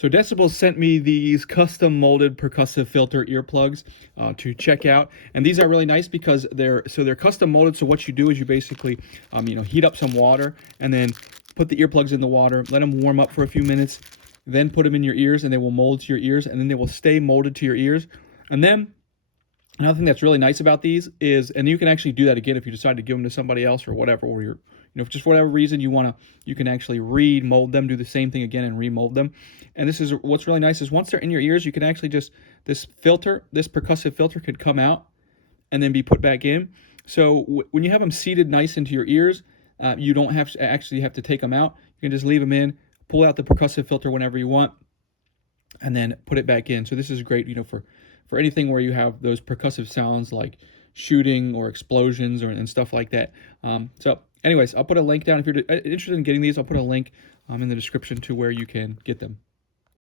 So Decibullz sent me these custom molded percussive filter earplugs to check out, and these are really nice because they're custom molded. So what you do is you basically heat up some water and then put the earplugs in the water, let them warm up for a few minutes, then put them in your ears, and they will mold to your ears, and then they will stay molded to your ears. And then another thing that's really nice about these is, and you can actually do that again if you decide to give them to somebody else or whatever, or you're, just for whatever reason you can actually remold them, do the same thing again and remold them. And this is what's really nice is once they're in your ears, you can actually just, this percussive filter could come out and then be put back in. So when you have them seated nice into your ears, you don't have to take them out. You can just leave them in, pull out the percussive filter whenever you want, and then put it back in. So this is great, for anything where you have those percussive sounds like shooting or explosions and stuff like that. So anyways, I'll put a link down. If you're interested in getting these, I'll put a link in the description to where you can get them.